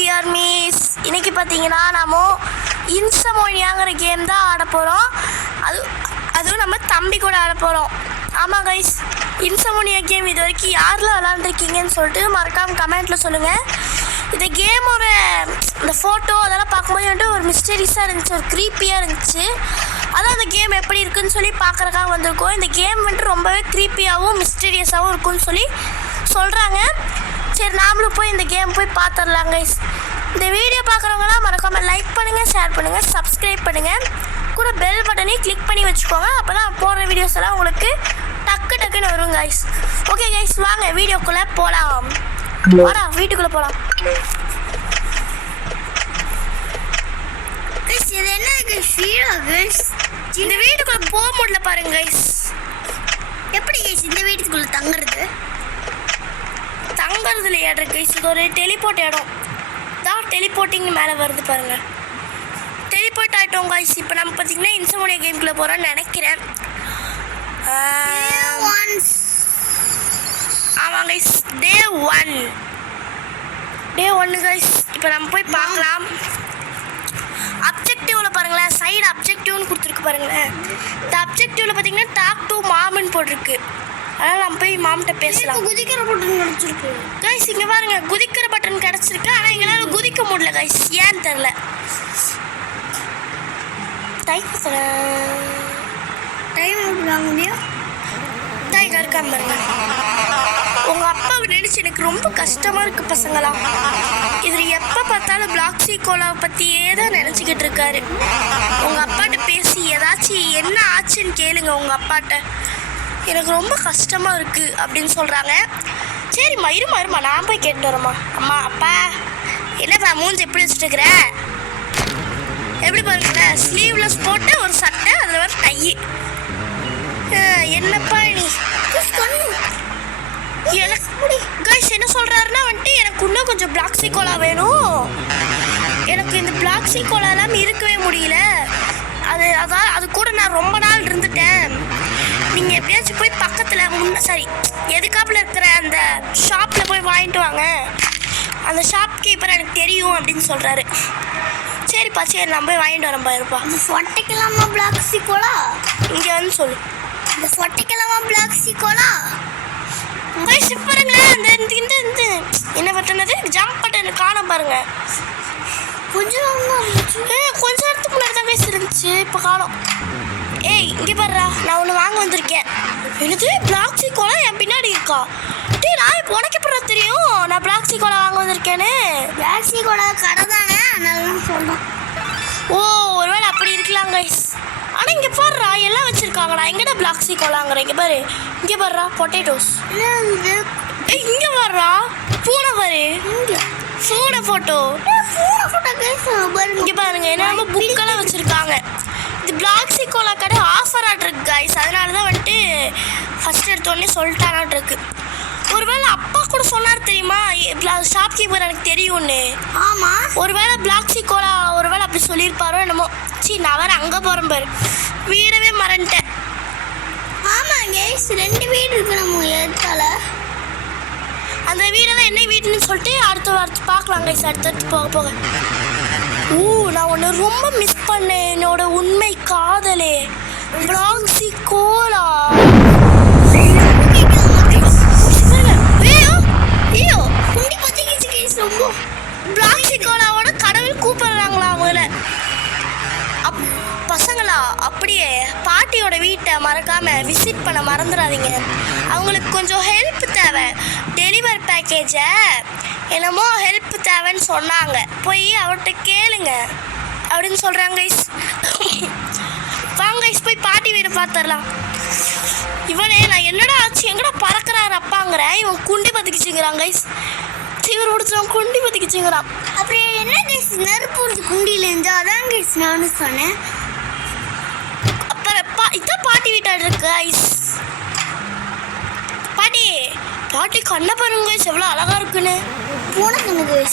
TR maize. இன்னைக்கு பார்த்தீங்கன்னா நம்ம இன்சமோனியாங்கிற கேம் தான் ஆட போகிறோம். அதுவும் நம்ம தம்பி கூட ஆட போகிறோம். ஆமாம் கைஸ், இன்சமோனியா கேம் இது வரைக்கும் யாரெல்லாம் விளாண்டுருக்கீங்கன்னு சொல்லிட்டு மறக்காமல் கமெண்ட்டில் சொல்லுங்கள். இந்த கேமோட இந்த ஃபோட்டோ அதெல்லாம் பார்க்கும்போது வந்துட்டு ஒரு மிஸ்டீரியஸாக இருந்துச்சு, ஒரு க்ரீப்பியாக இருந்துச்சு. அதான் அந்த கேம் எப்படி இருக்குன்னு சொல்லி பார்க்குறக்காக வந்திருக்கோம். இந்த கேம் வந்துட்டு ரொம்பவே க்ரீப்பியாகவும் மிஸ்டீரியஸாகவும் இருக்குன்னு சொல்லி சொல்கிறாங்க. சரி, நாமளும் போய் இந்த கேம் போய் பார்த்துடலாம் கைஸ். இந்த வீடியோ பார்க்குறவங்களாம் மறக்காமல் லைக் பண்ணுங்கள், ஷேர் பண்ணுங்கள், சப்ஸ்கிரைப் பண்ணுங்கள், கூட பெல் பட்டனையும் கிளிக் பண்ணி வச்சுக்கோங்க. அப்போ தான் போடுற வீடியோஸ் எல்லாம் உங்களுக்கு டக்குன்னு வரும் கைஸ். ஓகே கைஸ், வாங்க வீடியோக்குள்ளே போகலாம். வாடா வீட்டுக்குள்ளே போகலாம். இது என்ன கைஸ்? இந்த வீட்டுக்குள்ளே போக முடியல பாருங்க கைஸ். எப்படி கைஸ் இந்த வீட்டுக்குள்ளே தங்குறது இல்லையா கைஸ்? இது ஒரு டெலிபோர்ட் இடம் தான். டெலிபோர்ட்டிங் மேலே வருது பாருங்க. டெலிபோர்ட் ஆகிட்டோம் கைஸ். இப்போ நம்ம பார்த்தீங்கன்னா இன்சமோனியா கேம்குள்ளே போகிறோன்னு நினைக்கிறேன். ஆமாம் கைஸ், டே ஒன் கைஸ். இப்போ நம்ம போய் பார்க்கலாம். அப்ஜெக்டிவில் பாருங்களேன், சைடு அப்ஜெக்டிவ்னு கொடுத்துருக்கு பாருங்களேன். இந்த அப்ஜெக்டிவில் பார்த்தீங்கன்னா டாக் டு மாம்னு போட்டிருக்கு. அதனால் நம்ம போய் மாம்கிட்ட பேசலாம். குதிக்கிற பட்டன் கிடச்சிருக்கு கைஸ். இங்கே பாருங்க, குதிக்கிற பட்டன் கிடச்சிருக்கு. ஆனால் எங்களால் குதிக்க முடியல கைஸ், ஏன்னு தெரில. டைம் இருக்காம பாருங்க. உங்கள் அப்பாவை நினச்சி எனக்கு ரொம்ப கஷ்டமாக இருக்குது பசங்களாம். இதில் எப்போ பார்த்தாலும் பிளாக்ஸி கோலாவை பற்றியே தான் நினச்சிக்கிட்டு இருக்காரு. உங்கள் அப்பாட்ட பேசி ஏதாச்சும் என்ன ஆச்சுன்னு கேளுங்க உங்கள் அப்பாட்ட. எனக்கு ரொம்ப கஷ்டமாக இருக்குது அப்படின்னு சொல்கிறாங்க. சரிம்மா இருமா நான் போய் கேட்டு வரேம்மா. அம்மா அப்பா என்னப்பா மூஞ்சி எப்படி வச்சுட்டுருக்குற? எப்படி பாருங்களேன், ஸ்லீவ்லெஸ் போட்டு ஒரு சட்டை, அதில் வர டை. என்னப்பா நீ கைஸ் என்ன சொல்கிறாருன்னா வந்துட்டு எனக்கு இன்னும் கொஞ்சம் பிளாக்ஸி கோலா வேணும். எனக்கு இந்த பிளாக்ஸி கோலா இல்லாமல் இருக்கவே முடியல. அது கூட நான் ரொம்ப நாள் இருந்துட்டேன். நீங்கள் எப்படியாச்சும் போய் பக்கத்தில் எதுக்காப்பில் இருக்கிற அந்த ஷாப்பில் போய் வாங்கிட்டு வாங்க. அந்த ஷாப் கீப்பர் எனக்கு தெரியும் அப்படின்னு சொல்கிறாரு. சரிப்பா, சரி நான் போய் வாங்கிட்டு வரேன்ப்பா. இருப்பா, இந்த ஃபொட்டைக்கலாமா பிளாக்ஸி கோலா? இங்கே வந்து சொல்லு. இந்த ஃபொட்டைக்கலாமா பிளாக்ஸி கோலா? பாருங்களேன், இந்த என்ன பட்டனது ஜம்ப் பட்டன் காண பாருங்க. கொஞ்சம் நேரத்துக்கு முன்னாடி தான் கைஸ் இருந்துச்சு, இப்போ காணோம். ஏய் இங்கே பாருடா, நான் ஒன்று வாங்க வந்திருக்கேன். எனக்கு பிளாக்ஸி கோலா என் பின்னாடி இருக்கா? நான் இப்போ உனக்கு எப்படி தெரியும் நான் பிளாக்ஸி கோலா வாங்க வந்திருக்கேன்னு? பிளாக்ஸி கோலா கடை தானே, அதனால சொல்கிறேன். ஓ, ஒருவேளை அப்படி இருக்கலாம் கைஸ். ஆனால் இங்கே பாருடா எல்லாம் வச்சுருக்காங்கடா. எங்கடா பிளாக்ஸி கோலாங்கிற? இங்கே பாரு, இங்கே பாருடா பொட்டேட்டோஸ். ஏய் இங்கே பாருடா பூனை பாரு, பூனை ஃபோட்டோ. இங்கே பாருங்க, என்ன புக்கெல்லாம் வச்சுருக்காங்க. இது பிளாக்ஸி கோலா கடை ஆஃபர் ஆட்ருக்கு கைஸ். அதனால தான் வந்துட்டு ஃபஸ்ட் எடுத்தோடனே சொல்லிட்டானாட்ருக்கு. ஒருவேளை அப்பா கூட சொன்னார் தெரியுமா, ஷாப் கீப்பர் எனக்கு தெரியும்னு. ஆமாம், ஒருவேளை பிளாக்ஸி கோலா ஒருவேளை அப்படி சொல்லியிருப்பாரோ என்னமோ. நான் வேறு அங்கே போகிறேன் பாரு, வீடவே மறந்துட்டேன். ஆமாம் கைஸ், 2 வீடு இருக்கு நம்ம ஏற்றால. அந்த வீடெல்லாம் என்ன வீடுன்னு சொல்லிட்டு அடுத்து பார்க்கலாம் கைஸ். அடுத்தடுத்து போக நான் ஒன்று ரொம்ப மிஸ் பண்ணேன், என்னோட உண்மை காதலே பிளாக்ஸி கோலா. பிளாக்ஸி கோலாவோட கடவுள் கூப்பிடுறாங்களா அவங்கள? பசங்களா, அப்படியே பாட்டியோட வீட்டை மறக்காம விசிட் பண்ண மறந்துடாதீங்க. அவங்களுக்கு கொஞ்சம் ஹெல்ப் தேவை. டெலிவரி பேக்கேஜை என்னமோ ஹெல்ப் தேவைன்னு சொன்னாங்க. போய் அவர்கிட்ட கேளுங்க அப்படின்னு சொல்கிறாங்க கைஸ். வாங்க கைஸ், போய் பாட்டி வீடு பார்த்துடலாம். இவனே நான் என்னடா ஆச்சு, எங்கடா பறக்கிறாரு அப்பாங்கிற, இவன் குண்டி பற்றிக்கிச்சுங்கிறான் கைஸ். இவர் ஓடிச்சவன் குண்டி பற்றிக்கிச்சுங்கிறான். அப்படி என்ன கைஸ் நெருப்பு ஒரு குண்டியிலேருந்து? அதான் கைஸ் நானும் சொன்னேன். அப்புறம் இதான் பாட்டி வீட்டாடு இருக்கு கைஸ். பாட்டி கண்ணை பாருங்க கைஸ், எவ்வளோ அழகா இருக்குன்னு.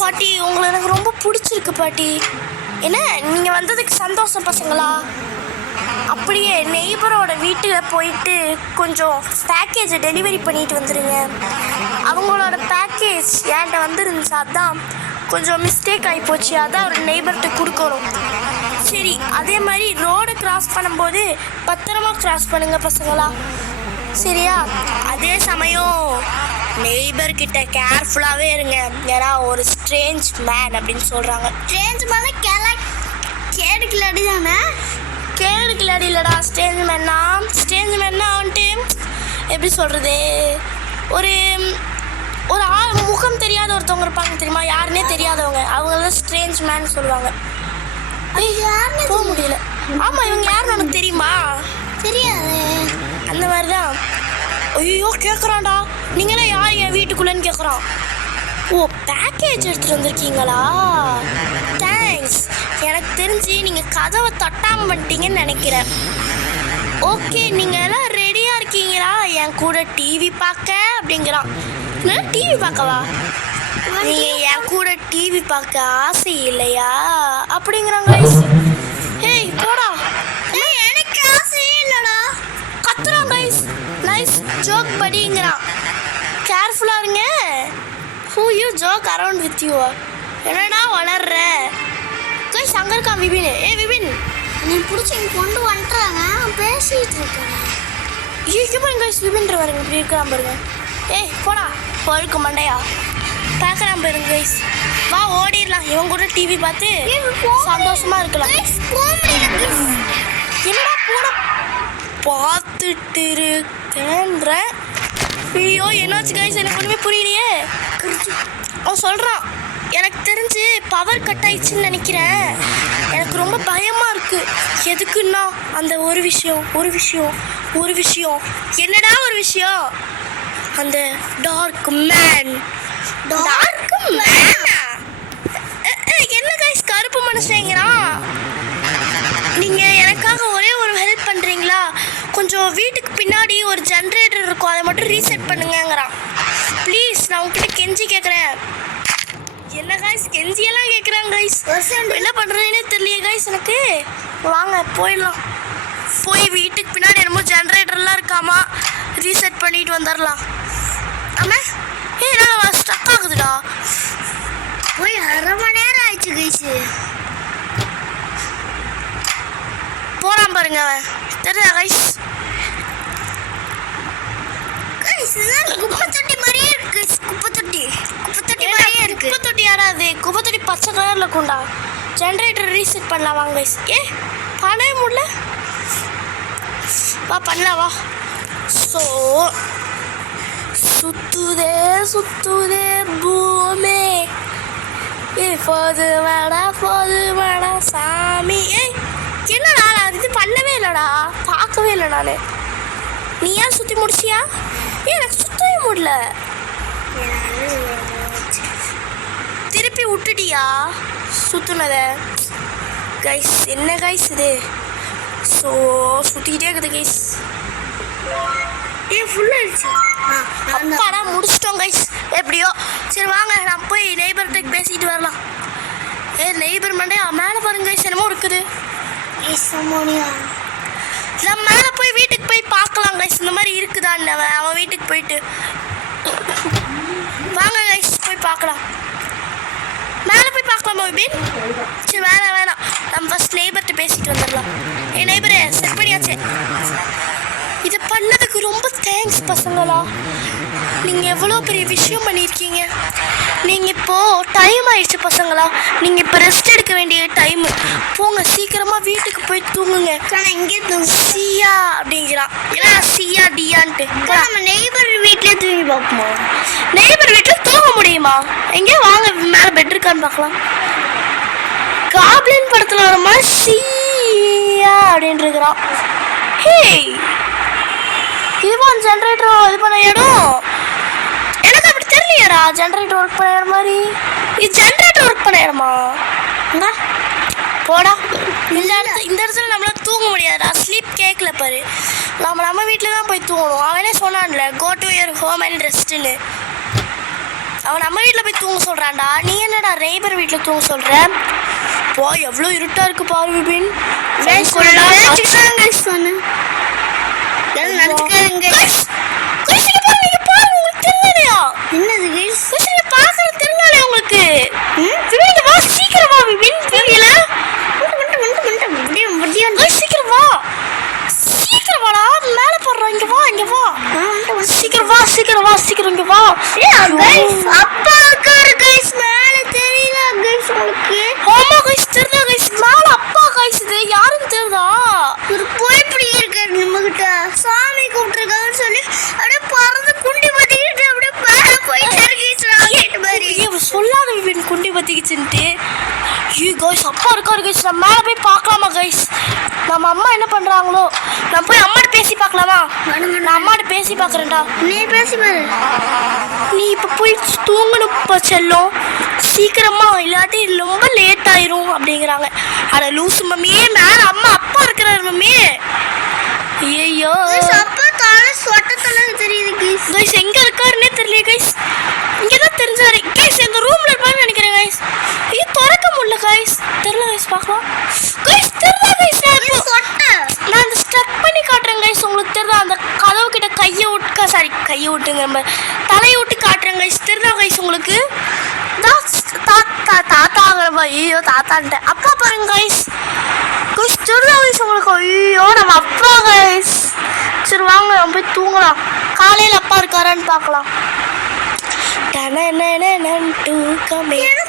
பாட்டி உங்களை எனக்கு ரொம்ப பிடிச்சிருக்கு பாட்டி. என்ன நீங்கள் வந்ததுக்கு சந்தோஷம் பசங்களா. அப்படியே நெய்பரோட வீட்டில் போயிட்டு கொஞ்சம் பேக்கேஜை டெலிவரி பண்ணிட்டு வந்துடுங்க. அவங்களோட பேக்கேஜ் என்கிட்ட வந்துருந்துச்சு, அதான் கொஞ்சம் மிஸ்டேக் ஆகி போச்சு, அதான் ஒரு நெய்பர்கிட்ட கொடுக்கணும். சரி, அதே மாதிரி ரோடை கிராஸ் பண்ணும்போது பத்திரமா கிராஸ் பண்ணுங்க பசங்களா, சரியா? அதே சமயம் நெய்பர் கிட்ட கேர்ஃபுல்லாகவே இருங்க, ஏன்னா ஒரு ஸ்ட்ரேஞ்ச் மேன் அப்படின்னு சொல்கிறாங்க. ஸ்ட்ரேஞ்ச் மேலே கேடு கிளாடி தானே? கேடு கிளாடி இல்லைடா, ஸ்ட்ரேஞ்ச் மேன்னா வந்துட்டு எப்படி சொல்கிறது, ஒரு ஒரு முகம் தெரியாத ஒருத்தவங்க இருப்பாங்க தெரியுமா, யாருன்னே தெரியாதவங்க, அவங்கள ஸ்ட்ரேஞ்ச் மேன் சொல்லுவாங்க. போக முடியல. ஆமாம், இவங்க யாருன்னு உனக்கு தெரியுமா? தெரியாது. அந்த மாதிரி தான். ஐயோ கேட்குறான்டா, நீங்களாம் யார் என் வீட்டுக்குள்ளேன்னு கேட்குறான். ஓ, பேக்கேஜ் எடுத்துகிட்டு வந்திருக்கீங்களா? தேங்க்ஸ். எனக்கு தெரிஞ்சு நீங்கள் கதவை தட்டாமல் பண்ணிட்டீங்கன்னு நினைக்கிறேன். ஓகே, நீங்கள் எல்லாம் ரெடியாக இருக்கீங்களா என் கூட டிவி பார்க்க அப்படிங்கிறான். டிவி பார்க்கவா? நீங்கள் என் கூட டிவி பார்க்க ஆசை இல்லையா அப்படிங்கிறாங்க. ஏய் போடா, எனக்கு ஆசையே இல்லடா. கத்துறான் கைஸ். Nice joke படிங்கிறான். கேர்ஃபுல்லாக இருங்க. Who you joke around with you? என்னடா வளர்ற கைஸ்? அங்கே இருக்கான் விபின். விபின், நீ பிடிச்சி இங்கே கொண்டு வந்துட்டாங்க, பேசிட்டு இருக்கேன். இங்கே பாருங்க கைஸ், விபின்ற பாருங்க, இப்படி இருக்கிறான் பாருங்க. போடா பழுக்கு மண்டையா, பார்க்குறான் பாருங்க கைஸ். வா ஓடிடலாம், இவன் கூட டிவி பார்த்து சந்தோஷமா இருக்கலாம். என்னடா கூட பார்த்துட்டு இருக்கேன்ற ஐயோ என்னாச்சு கைஸ், எனக்கு ஒன்றுமே புரியலையே. அவன் சொல்கிறான், எனக்கு தெரிஞ்சு பவர் கட் ஆயிடுச்சுன்னு நினைக்கிறேன், எனக்கு ரொம்ப பயமாக இருக்குது. எதுக்குன்னா அந்த ஒரு விஷயம் என்னடா ஒரு விஷயம்? அந்த டார்க் மேனா? என்ன கைஸ் கருப்பு மனுஷங்கிறான். நீங்கள் எனக்காக ஒரே ஒரு ஹெல்ப் பண்ணுறீங்களா? கொஞ்சம் வீட்டுக்கு பின்னாடி ஒரு ஜென்ரேட்டர் இருக்கும், அதை மட்டும் ரீசெட் பண்ணுங்கங்கிறான். ப்ளீஸ், நான் உங்ககிட்ட கெஞ்சி கேட்குறேன். என்ன கைஸ் கெஞ்சியெல்லாம் கேட்குறாங்க கைஸ், என்ன பண்ணுறேன்னே தெரியலையே கைஸ் எனக்கு. வாங்க போயிடலாம், போய் வீட்டுக்கு பின்னாடி என்னமோ ஜென்ரேட்டர்லாம் இருக்காமா, ரீசெட் பண்ணிட்டு வந்துடலாம். ஆமாம், நான் ஸ்டக் ஆகுதுடா. போய் 1/2 மணி நேரம் ஆயிடுச்சு கைஸு. போகிறான் பாருங்க அவன், தெரியுதா கைஸ்? குப்பை தொட்டி மாதிரியே இருக்கு. குப்பை தொட்டி மாதிரியே இருக்கு. குப்பை தொட்டி யாராவது? குப்பை தொட்டி பச்சை கலரில் இருக்கும்டா. ஜென்ரேட்டர் ரீசெட் பண்ணலாம் வாங்க கைஸ். பண்ணவே முடியல, வா பண்ணலாம் வா. ஸோ சுத்துதே பூமி, போது வேடா சாமி. என்னடா நான் இது பண்ணவே இல்லைடா, பார்க்கவே இல்லை நான். நீ ஏன் சுற்றி முடிச்சியா? எனக்கு சுற்றவே முடியல. திருப்பி விட்டுட்டியா சுற்றுனதை? கைஸ் என்ன கைஸ் இது? ஸோ சுற்றிக்கிட்டே இருக்குது கைஸ். ஃபுல்லாகிடுச்சு. அப்பாடா முடிச்சிட்டோம் கைஸ் எப்படியோ. சரி வாங்க, நான் போய் நெய்பர்கிட்ட பேசிட்டு வரலாம். நெய்பர் மண்டே மேலே பாருங்க கைஸ், என்னமோ இருக்குது. நம்ம மேலே போய் வீட்டுக்கு போய் பார்க்கலாம் கைஸ், இந்த மாதிரி இருக்குதான்னு. அவன் வீட்டுக்கு போயிட்டு வாங்க கைஸ் போய் பார்க்கலாம். மேலே போய் பார்க்கலாமா விபின்? சரி வேணாம், நம்ம ஃபர்ஸ்ட் நெய்பர்கிட்ட பேசிட்டு வந்துடலாம். நெய்பரே செட் பண்ணியாச்சு. இதை பண்ணதுக்கு ரொம்ப தேங்க்ஸ் பசங்களா, நீங்கள் எவ்வளோ பெரிய விஷயம் பண்ணியிருக்கீங்க. நீங்கள் இப்போது டைம் ஆயிடுச்சு பசங்களா, நீங்கள் இப்போ ரெஸ்ட் எடுக்க வேண்டிய டைமு. போங்க சீக்கிரமாக வீட்டுக்கு போய் தூங்குங்க. இங்கே சியா அப்படிங்கிறான். ஏன்னா சியா டியான்ட்டு நம்ம நெய்பர் வீட்டிலே தூங்கி பார்ப்போமா? நெய்பர் வீட்டில் தூங்க முடியுமா? எங்கேயோ வாங்க மேலே பெட் இருக்கான்னு பார்க்கலாம். காப்ளின் படத்தில் வர மாதிரி சியா அப்படின்னு இருக்கிறான். ஹே, இதுவும் ஜென்ரேட்டர் இது பண்ண இடம் எனக்கு அப்படி தெரியலையாடா. ஜென்ரேட்டர் ஒர்க் பண்ண இடம் மாதிரி. இது ஜென்ரேட்டர் ஒர்க் பண்ண இடமா? போடா, இந்த இடத்துல நம்மளால தூங்க முடியாதுடா. ஸ்லீப் கேட்கல பாரு. நம்ம வீட்டில் தான் போய் தூங்கணும். அவனே சொன்னான்ல, go to your home and ரெஸ்ட்டுன்னு. அவன் நம்ம வீட்டில் போய் தூங்க சொல்கிறான்டா. நீ என்னடா நெய்பர் வீட்டில் தூங்க சொல்கிற? போ, எவ்வளோ இருட்டாக இருக்குது பாரு விபின். சொன்னேன் என்னது என்னது பார்க்கறது தெரியலையா உங்களுக்கு? விபின் இங்க வா சீக்கிரம் வா விபின் தெரியல சீக்கிரம் வா சீக்கிரம் வாடா மேல போடுறோம் இங்க வா சீக்கிரம் வா இங்க வா அப்பா இருக்காரு கைஸ் மேல தெரியல கைஸ் உங்களுக்கு ஆமா கைஸ் தெரியுதா கைஸ் மேல அப்பா கைஸ் இது யாருன்னு தெரியுதா ஒரு போய் பிடி இருக்காரு நம்ம கிட்ட சாமி கூப்பிட்டுருக்காங்கன்னு சொல்லி அப்படியே பறந்து குண்டி பத்திக்கிட்டு அப்படியே மேல போயிட்டாரு கைஸ் ராக்கெட் மாதிரி சொல்லாத விபின் குண்டி பத்திக்கிச்சுன்ட்டு கைஸ் அப்பா இருக்காரு கைஸ் நம்ம மேலே போய் பார்க்கலாமா கைஸ் நம்ம அம்மா என்ன பண்றாங்களோ நம்ம போய் அம்மாட்ட பேசி பார்க்கலாமா நான் அம்மாட்ட பேசி பார்க்குறேன்டா நீ பேசி பாரு நீ இப்போ போய் தூங்கணும் செல்லும் சீக்கிரமா இல்லாட்டி ரொம்ப லேட் ஆயிரும் அப்படிங்கிறாங்க அட லூசு மம்மியே மேலே அம்மா அப்பா இருக்கிறாரு மம்மி ஐயோ அப்பா தலை சொட்ட தலை தெரியுது கைஸ் கைஸ் எங்க இருக்காருன்னே தெரியல கைஸ் இங்கதான் தெரிஞ்சாரு கைஸ் இந்த ரூம்ல இருப்பான்னு நினைக்கிறேன் கைஸ் ஐயோ திறக்க முடியல கைஸ் தெரியல கைஸ் பார்க்கலாம் கைஸ் தெரியல கைஸ் நான் அந்த ஸ்டக் பண்ணி காட்டுறேன் கைஸ் உங்களுக்கு தெரியுதா அந்த கதவு கிட்ட கையை விட்டுங்க நம்ம தலையை விட்டு காட்டுறேன் கைஸ் தெரியுதா கைஸ் உங்களுக்கு தாத்தாங்க ஐயோ தாத்தான்ட்டேன் அப்பா பாருங்க கைஸ் கைஸ் தெரியுதா கைஸ் உங்களுக்கு ஐயோ நம்ம அப்பா கைஸ் சரி வாங்க நம்ம போய் தூங்கலாம் காலையில் அப்பா இருக்காரான்னு பார்க்கலாம்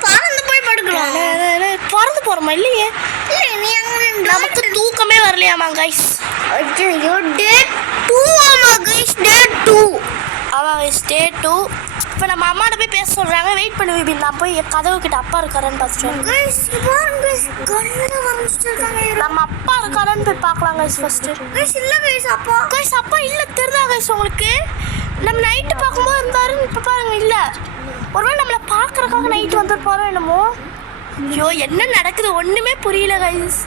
பறந்து போய் படுக்கலாம் பறந்து போறோமா இல்லையே நமக்கு தூக்கமே வரலையாமா கைஸ் ஐயோ டே 2 ஆமா கைஸ் டே 2 ஆமா கைஸ் டே 2 இப்போ நம்ம அம்மாட்ட போய் பேச சொல்றாங்க வெயிட் பண்ணி விபி நான் போய் கதவு கிட்ட அப்பா இருக்காரான்னு பார்த்துட்டு கைஸ் பாருங்க கைஸ் கண்ணு வரமிச்சிட்டாங்க நம்ம அப்பா இருக்காரான்னு போய் பார்க்கலாம் கைஸ் ஃபர்ஸ்ட் கைஸ் இல்ல கைஸ் அப்பா இல்ல தெரியுதா கைஸ் உங்களுக்கு நம்ம நைட்டு பார்க்கும்போது இருந்தாருன்னு இப்போ பாருங்க இல்ல ஒருவேளை நம்மளை பார்க்கறதுக்காக நைட்டு வந்துருப்பாரோ என்னமோ ஐயோ என்ன நடக்குது ஒண்ணுமே புரியல கைஸ்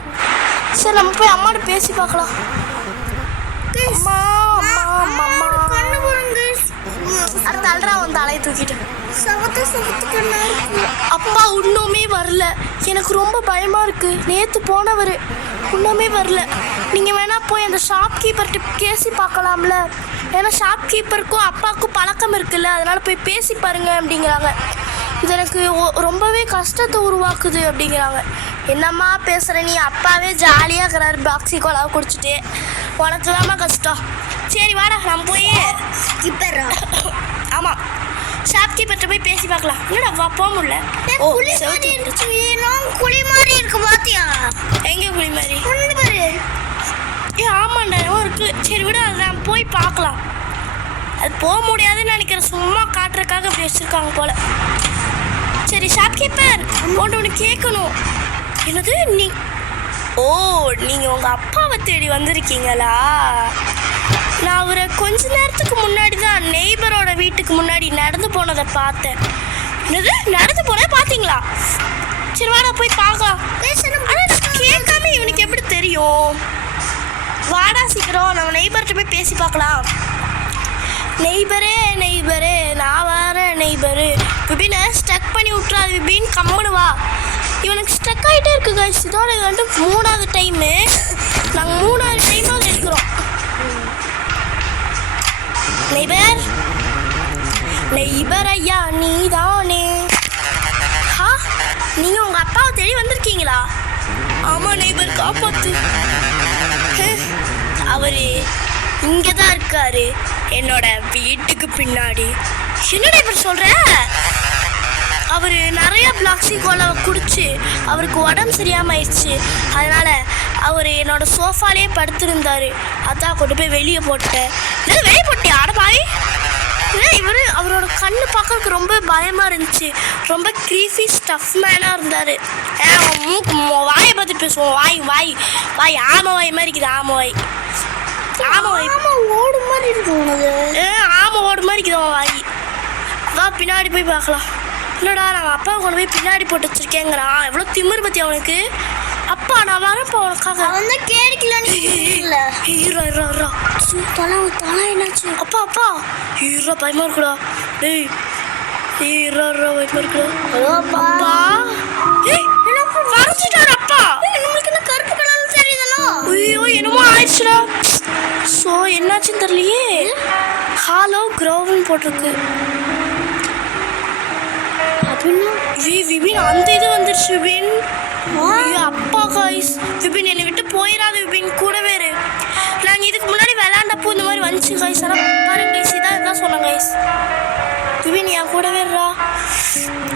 சரி நம்ம போய் அம்மாட்ட பேசி பார்க்கலாம் அம்மா அம்மா அம்மா கண்ணு பாருங்க கைஸ் அடுத்த அல்றா வந்து தலையை தூக்கிட்டு சவத்து கண்ணா இருக்கு அப்பா இன்னுமே வரல எனக்கு ரொம்ப பயமா இருக்கு நேத்து போனவர் இன்னுமே வரல நீங்க வேணா போய் அந்த ஷாப்கீப்பர்கிட்ட பேசி பார்க்கலாம்ல ஏன்னா ஷாப்கீப்பருக்கும் அப்பாவுக்கும் பழக்கம் இருக்குல்ல அதனால போய் பேசி பாருங்க அப்படிங்கிறாங்க இது எனக்கு ரொம்பவே கஷ்டத்தை உருவாக்குது அப்படிங்கிறாங்க என்னம்மா பேசுகிற நீ அப்பாவே ஜாலியாக இருக்கிறாரு பாக்ஸி கோலாவை குடிச்சிட்டு உனக்கு தாம்மா கஷ்டம் சரி வாடா நம்ம போய் கீப்பரா ஆமாம் ஷாப்கீப்பர்கிட்ட போய் பேசி பார்க்கலாம் என்னடா வா போக முடியல குழி மாதிரி இருக்கு பாத்தியா எங்கே குழி மாதிரி ஒன்று பாரு ஆமாண்டா இருக்கு சரி விட அதான் போய் பார்க்கலாம் அது போக முடியாதுன்னு நினைக்கிறேன் சும்மா காட்டுறதுக்காக இப்படி வச்சுருக்காங்க போல் சரி ஷாப்கீப்பர் ஒன்று கேட்கணும் என்னது நீங்கள் உங்கள் அப்பாவை தேடி வந்திருக்கீங்களா நான் அவரை கொஞ்ச நேரத்துக்கு முன்னாடி தான் நெய்பரோட வீட்டுக்கு முன்னாடி நடந்து போனதை பார்த்தேன் என்னது நடந்து போனதை பார்த்தீங்களா சரி வாடா போய் பார்க்கலாம் ஆனால் கேட்காம இவனுக்கு எப்படி தெரியும் வாடா சீக்கிரம் நம்ம நெய்பர்கிட்ட போய் பேசி பார்க்கலாம் நெய்பரே நான் வரேன் நெய்பரு விபினை ஸ்டக் பண்ணி விட்டுறாது விபின் கம்முன்னு வா இவனுக்கு ஸ்டக் ஆகிட்டே இருக்கு கைஸ் இதோட இது வந்து 3வது டைமு நாங்கள் 3வது டைமாவது எடுக்கிறோம் நெய்பர் ஐயா நீ தானே நீங்கள் உங்கள் அப்பாவை தேடி வந்திருக்கீங்களா ஆமாம் நெய்பர் காப்பாத்து அவரு இங்கே தான் இருக்காரு என்னோட வீட்டுக்கு பின்னாடி என்னடா இப்படி சொல்கிற அவர் நிறைய பிளாக்ஸி கோலாவை குடிச்சு அவருக்கு உடம்பு சரியாமல் ஆயிடுச்சு அதனால் அவர் என்னோட சோஃபாலே படுத்திருந்தார் அதான் கொண்டு போய் வெளியே போட்டேன் இல்லை வெளியே போட்டியா ஆடபாய் இல்லை அவரோட கண்ணு பார்க்கறதுக்கு ரொம்ப பயமாக இருந்துச்சு ரொம்ப க்ரீஃபி ஸ்டஃப் மேனாக இருந்தார் மூக்கு வாயை பார்த்து பேசுவோம் வாய் ஆமை வாய் மாதிரி இருக்குது ஆமை வாய் ஓடு மாதிரி இருக்கு ஆமை ஓடு மாதிரி இருக்குது வாய் வா பின்னாடி போய் பார்க்கலாம் இல்லைடா நான் அப்பாவை கொண்டு போய் பின்னாடி போட்டு வச்சிருக்கேங்கிறான் எவ்வளோ திமிர் பற்றி அவனுக்கு அப்பா நான் வரப்போ உனக்காக வந்து கேட்கலான்னு ஈரா தலை என்னாச்சு அப்பா ஈரா பயமா இருக்குடா டேய் ஈரா பயமா இருக்குடா அப்பா வரைஞ்சிட்டாரு அப்பா நம்மளுக்கு என்ன கருப்பு கலர் தெரியுதല്ലോ ஐயோ என்னமோ ஆயிடுச்சுடா ஸோ என்னாச்சுன்னு தெரியலையே ஹாலோ க்ரோவ்னு போட்டிருக்கு விபின் அந்த இது வந்துருச்சு விபின். ஐயோ அப்பா காய்ஸ், விபின் என்னை விட்டு போயிடாது விபின், கூடவே இரு. நாங்கள் இதுக்கு முன்னாடி விளையாண்டப்போ இந்த மாதிரி வந்துச்சு காய்ஸ். ஆனால் பாருங்க கைஸ், இதான் சொன்னேன் கைஸ். விபின் என் கூடவே இருடா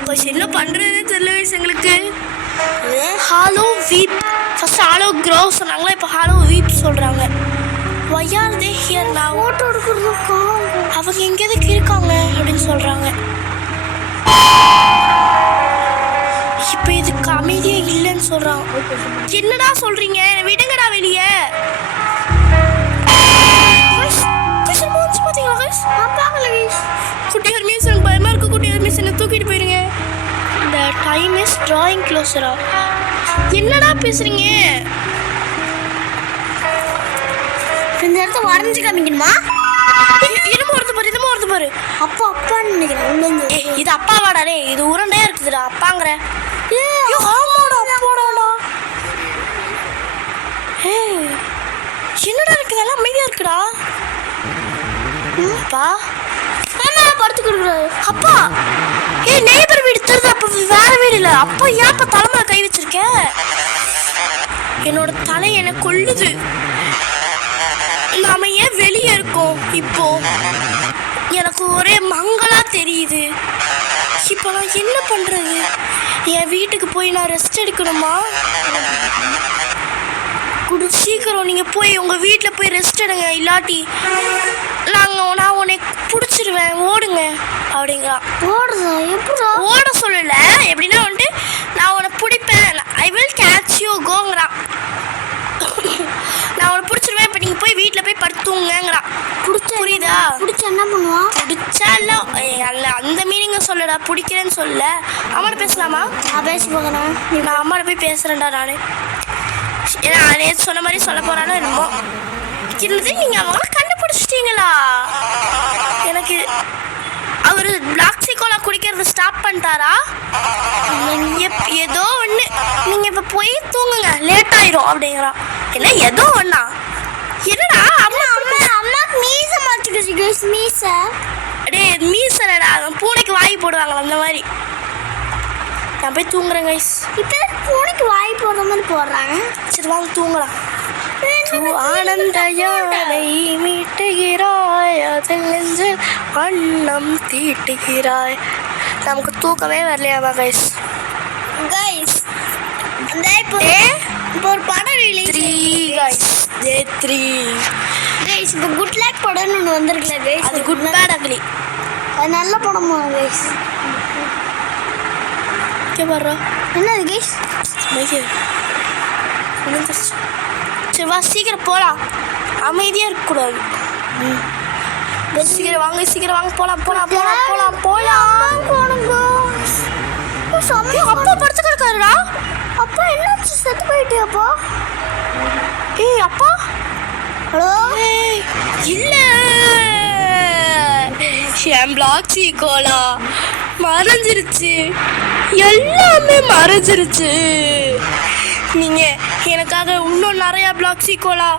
காய்ஸ். என்ன பண்ணுறதுன்னு தெரியல கைஸ் எங்களுக்கு. ஹாலோ வீப், ஃபர்ஸ்ட் ஹாலோ க்ரோ சொன்னாங்களா, இப்போ ஹாலோ வீப் சொல்கிறாங்க. Why are they here now? Photo எடுக்கிறதுக்கா அவங்க எங்க எதுக்கு இருக்காங்க அப்படின்னு சொல்றாங்க. இப்போ இதுக்கு அமைதியே இல்லைன்னு சொல்றாங்க. என்னடா சொல்றீங்க, விடுங்கடா வெளியே. பாத்தீங்களா கைஸ்? பாப்பாங்களே கைஸ். குட்டி ஹெர்மிஸ் எனக்கு பயமா இருக்கு. குட்டி ஹெர்மிஸ் என்ன தூக்கிட்டு போயிருங்க. The time is drawing closer. என்னடா பேசுறீங்க? இந்த இடத்த வரைஞ்சு காமிக்கணுமா? இதுமா ஒருத்து பாரு. அப்பா அப்பான்னு நினைக்கிறேன். இது அப்பாவாடா? டே இது உருண்டையா இருக்குதுடா அப்பாங்கிற. ஆமாடா அப்பாடா. என்னடா இருக்குது, எல்லாம் அமைதியா இருக்குடா. அப்பா படுத்து கொடுக்குறாரு. அப்பா நெய்பர் வீடு தருது, அப்ப வேற வீடு இல்ல. அப்பா ஏன் இப்ப தலைமையில கை வச்சிருக்க? என்னோட தலை என்னை கொல்லுது. நாம ஏன் வெளியே இருக்கோம் இப்போ? எனக்கு ஒரே மங்களா தெரியுது. இப்போ நான் என்ன பண்றது? என் வீட்டுக்கு போய் நான் ரெஸ்ட் எடுக்கணுமா? சீக்கிரம் நீங்க போய் உங்க வீட்டுல போய் ரெஸ்ட் எடுங்க, இல்லாட்டி நான் உன்னை பிடிச்சிருவேன், ஓடுங்க அப்படிங்கிறான். ஓடுதா? எப்படா? ஓட சொல்லல, எப்படின்னா வந்துட்டு நான் உன்னை பிடிப்பேன், ஐ வில் கேட்ச் யூ கோங்கிறான். நான் உன்னை பிடிச்சிருவேன், இப்போ நீங்கள் போய் வீட்டில் போய் படுத்துங்கிறான். புரியுதா? பிடிச்சா என்ன பண்ணுவான்? பிடிச்சா இல்லை அந்த மீனிங்கை சொல்லடா, பிடிக்கிறேன்னு சொல்ல. அம்மாட்ட பேசலாமா? நான் பேசி போகிறேன். நான் அம்மாட்ட போய் பேசுகிறேன்டா நான். ஏன்னா நேற்று சொன்ன மாதிரி சொல்ல போகிறானோ என்னமோ. என்னது நீங்கள் அவங்கள கண்டுபிடிச்சிட்டீங்களா? எனக்கு அவர் பிளாக் சீக்கோலா குடிக்கிறது ஸ்டாப் பண்ணிட்டாரா? ஏதோ ஒன்று, நீங்கள் இப்போ போய் தூங்குங்க, லேட் ஆயிரும் அப்படிங்கிறான். என்ன ஏதோ ஒன்றா? என்னடா அம்மா அம்மா அம்மா மீசை மாற்றிக்கிட்டு மீசை. அடே மீசனடா, பூனைக்கு வாய் போடுவாங்களா அந்த மாதிரி. நான் போய் தூங்குறேன் கைஸ். இப்போ பூனைக்கு வாய் போடுற மாதிரி போடுறாங்க. சரி வாங்க தூங்கலாம். ஆனந்த யானை மீட்டுகிறாய், அதில் நெஞ்சில் வண்ணம் தீட்டுகிறாய். நமக்கு தூக்கமே வரலையாமா கைஸ். கைஸ் இப்போ ஒரு படம் ரிலீஸ் 3 கைஸ். டே 3 கைஸ். இப்போ குட் லக் படம்னு ஒன்று வந்திருக்குல்ல கைஸ். அது குட் பேட் அக்லி. அது நல்ல படமா கைஸ்? ஓகே வர்றா. என்னது கைஸ்? சரி வா சீக்கிரம் போகலாம், அமைதியாக இருக்கக்கூடாது. சீக்கிரம் வாங்க, சீக்கிரம் வாங்க, போகலாம் போகலாம் போகலாம் போகலாம் போகலாம் போகணுங்க. அப்பா படுத்து கிடக்காருடா. அப்பா என்னாச்சு, செத்து போயிட்டியாப்பா? ஏய் அப்பா. ஹலோ. இல்லை என் பிளாக் சீக்கோலா மறைஞ்சிருச்சு, எல்லாமே மறைஞ்சிருச்சு. நீங்கள் எனக்காக இன்னும் நிறையா பிளாக் சீக்கோலா